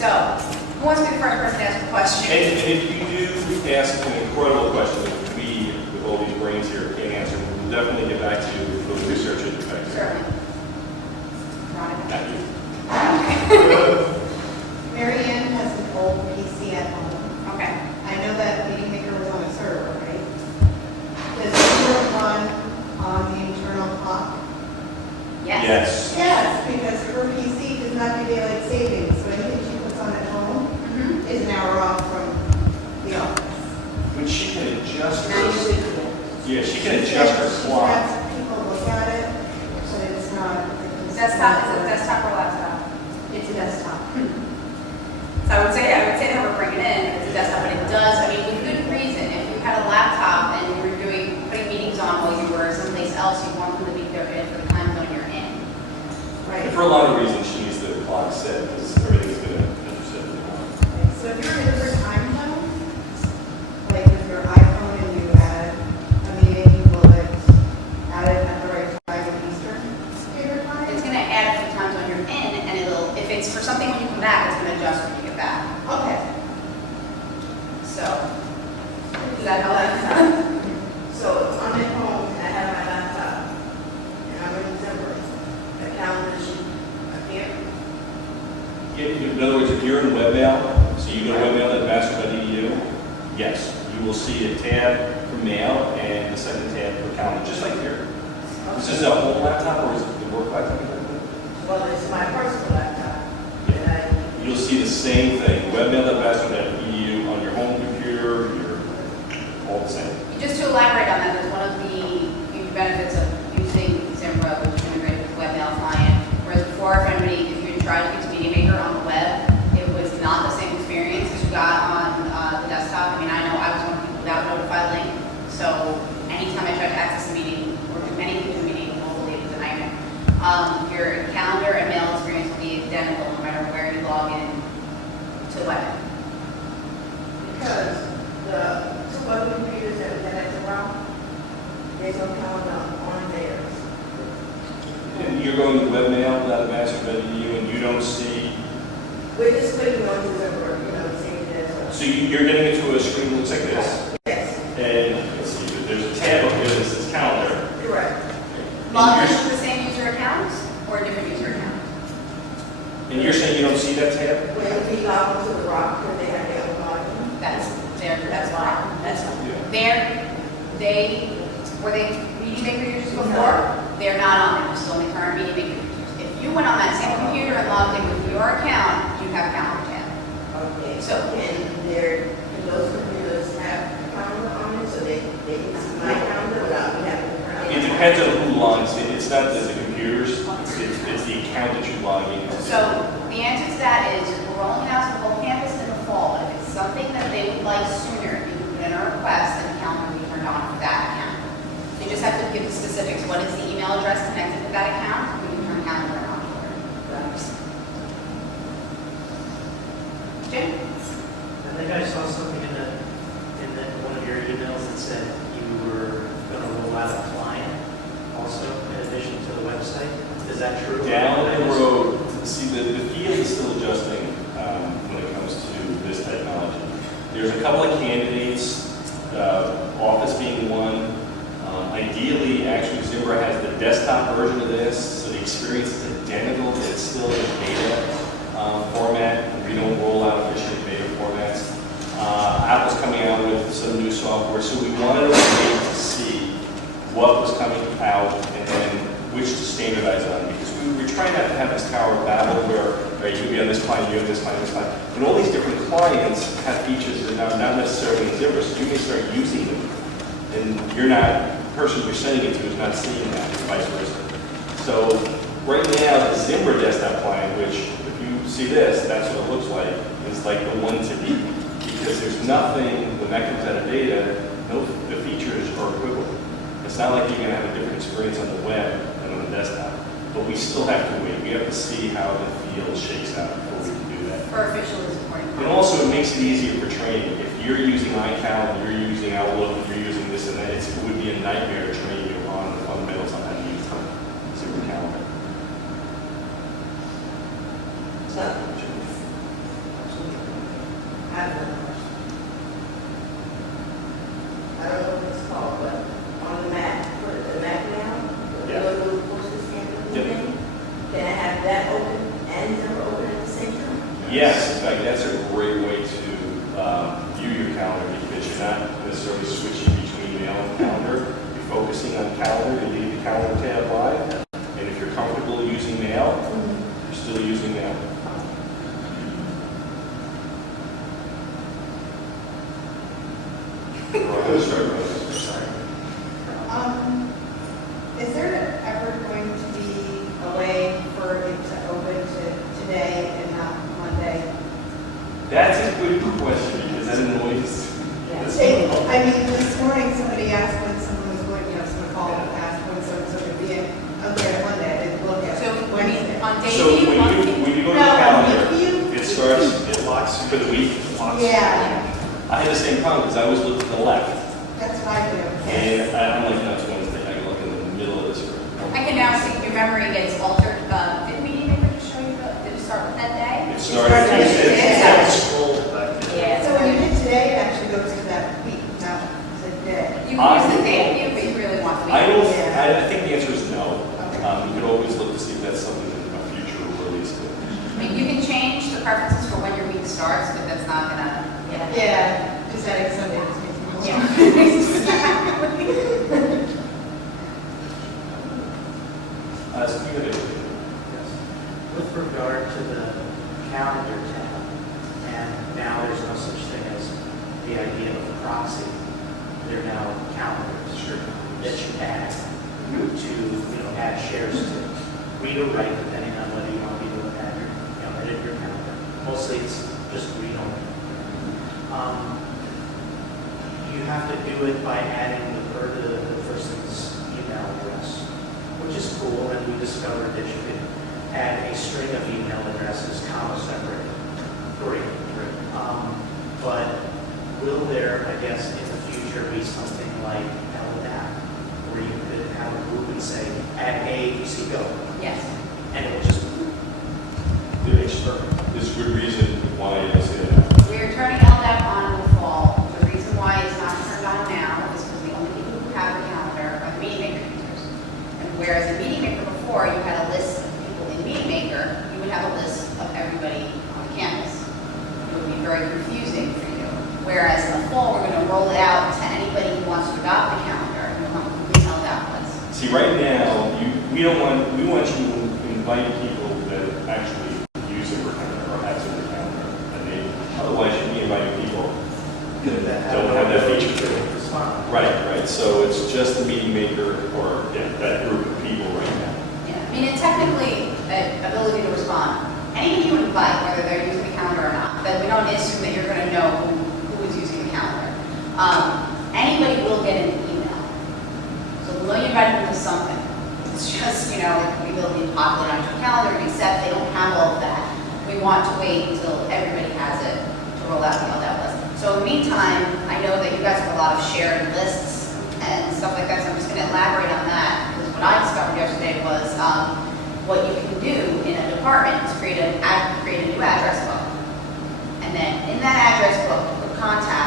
So, who wants to be the first person to ask a question? And if you do ask an incredible question that we, with all these brains here, can't answer, we'll definitely get back to you with the research and effects. Certainly. Thank you. Mary Ann has an old PC at home. Okay. I know that Meeting Maker was on a server, right? Does Zimbra run on the internal clock? Yes. Yes, because her PC does not do daylight savings, so anything she puts on at home is an hour off from the office. But she can adjust Now you her, should do it. yeah, she can adjust her She clock. has people look at it, but it's not. Desktop, is it desktop or laptop? It's a desktop. So I would say have her bring it in if it's a desktop, but it does, I mean, with good reason. If you had a laptop and you were putting meetings on while you were someplace else, you want them to be there for the time zone you're in. Right. And for a lot of reasons, she needs the clock set because everything's going to intersect with the clock. So if you're in a different time zone, like with your iPhone and you add a meeting, will it add it at the right time of Eastern Standard Time? It's going to add it to the time zone you're in, and it'll, if it's for something when you come back, it's going to adjust when you get back. Okay. So, does that help? So I'm at home and I have my laptop and I'm in Zimbra. The calendar should appear. In other words, if you're in webmail, so you go to webmail.master.edu, yes, you will see a tab for mail and a second tab for calendar, just like here. This is a home laptop or is it the work laptop? Well, it's my personal laptop. And You'll see the same thing, webmail.master.edu on your home computer, all the same. Just to elaborate on that, that's one of the huge benefits of using Zimbra, which is integrated with webmail client. Whereas before, if anybody, if you tried to use Meeting Maker on the web, it was not the same experience as you got on the desktop. I mean, I know I was one of the people without a notify link, so anytime I tried to access a meeting or do anything to a meeting, hopefully it was a nightmare. Your calendar and mail experience will be identical no matter where you log in to web. because the two other computers that we had at the round, there's no calendar on theirs. And you're going to webmail.master.edu and you don't see, We're just clicking on the Zimbra, you know, seeing it as so you're getting into a screen that looks like this. Yes, And let's see, there's a tab up here that says calendar. correct. And Log you're- into the same user account or a different user account? And you're saying you don't see that tab? When we log into the rock, because they have their own login. That's why. Yeah. Were they Meeting Maker users before? They're not on there, so only current Meeting Maker users. If you went on that same computer and logged in with your account, you have calendar tab. Okay, So- can those computers have a calendar on it, so they can see my calendar without me having to turn It depends on who logs in. It's not the computers, it's the account that you log in. So the answer to that is we're rolling out to the whole campus in the fall, but if it's something that they would like sooner, you can put in a request and the calendar will be turned on for that account. So you just have to give the specifics. What is the email address connected to that account? We can turn calendar on for it. Jim? I think I saw something in one of your emails that said you were going to roll out a client also in addition to the website. Is that true? Down the road, see, the field is still adjusting when it comes to this technology. There's a couple of candidates, Office being one. Ideally, actually, Zimbra has the desktop version of this, so the experience is identical. It's still in beta format. We don't roll out officially beta formats. Apple's coming out with some new software, so we wanted to wait to see what was coming out and then which to standardize on, because we're trying not to have this Tower of Babel where right, you could be on this client, you have this client, this client. And all these different clients have features that are not necessarily in Zimbra, so you may start using them. And you're not, the person you're sending it to is not seeing that, and vice versa. So right now, the Zimbra desktop client, which if you see this, that's what it looks like, is like the one to beat. Because there's nothing, when that comes out of data, the features are equivalent. It's not like you're going to have a different experience on the web than on the desktop. But we still have to wait. We have to see how the field shakes out before we can do that. For official supporting. And also, it makes it easier for training. If you're using iCal, you're using Outlook, you're using this and that, it would be a nightmare to train you on the fundamentals on how to use Zimbra calendar. Yes, in fact, that's a great way to view your calendar because you're not necessarily switching between mail and calendar. You're focusing on calendar, you leave the calendar tab live, and if you're comfortable using mail, you're still using mail. Sorry. Is there ever going to be a way for it to open to today and not Monday? That's a good question because that annoys. I mean, this morning somebody asked when someone was going, someone called and asked when so-and-so could be in. Okay, on Monday, I didn't look at So, it. I mean, on day So view, when you go to the No, on calendar, view? it starts, it locks for the week. Yeah, I had the same problem because I always looked to the left. that's what I do. And I'm like, no, it's Wednesday. I can look in the middle of this room. I can now see your memory gets altered. Did meeting maker just show you did it start with that day? It started Tuesday. Tuesday. Scroll back to. Yeah. So when you hit today, it actually goes to that week, not today. You can use the day view, but you really want to be. I don't, Yeah. I think the answer is no. Okay. You could always look to see if that's something in a future release. I mean, you can change the preferences for when your week starts, but that's not gonna. Yeah, just adding Sunday just makes me more. Yeah. So you have anything? Yes. With regard to the calendar tab, and now there's no such thing as the idea of proxy. They're now calendars that you add to, add shares to. Read or write, depending on whether you want people to add your, edit your calendar. Mostly it's just read only. You have to do it by adding the person's email address, which is cool, and we discovered that you could add a string of email addresses, comma separate. Great. But will there, I guess, in the future be something like LDAP, where you could have a group and say, add A, B, C, go, Yes. and it will just do it perfect. There's good reason why you say that. We're turning LDAP on in the fall. The reason why it's not turned on now is because the only people who have a calendar are the meeting maker users. And whereas in meeting maker before, you had a list of people in meeting maker, you would have a list of everybody on the campus. It would be very confusing for you. Whereas in the fall, we're going to roll it out to anybody who wants to adopt the calendar, and we'll have a complete LDAP list. See, right now, we want you to invite people that actually use it for calendar or have it in their calendar. Otherwise, you'd be inviting people that don't have that feature to it. Respond. Right. So it's just the meeting maker or that group of people right now. Yeah, I mean, it's technically an ability to respond. Anybody you invite, whether they're using the calendar or not, that we don't assume that you're going to know who is using the calendar. Anybody will get an email. So we'll invite them to something. It's just, the ability to populate onto a calendar and accept they don't have all of that. We want to wait until everybody has it to roll out the LDAP list. So in the meantime, I know that you guys have a lot of shared lists and stuff like that, so I'm just going to elaborate on that, because what I discovered yesterday was what you can do in a department is create a new address book. And then in that address book, put contact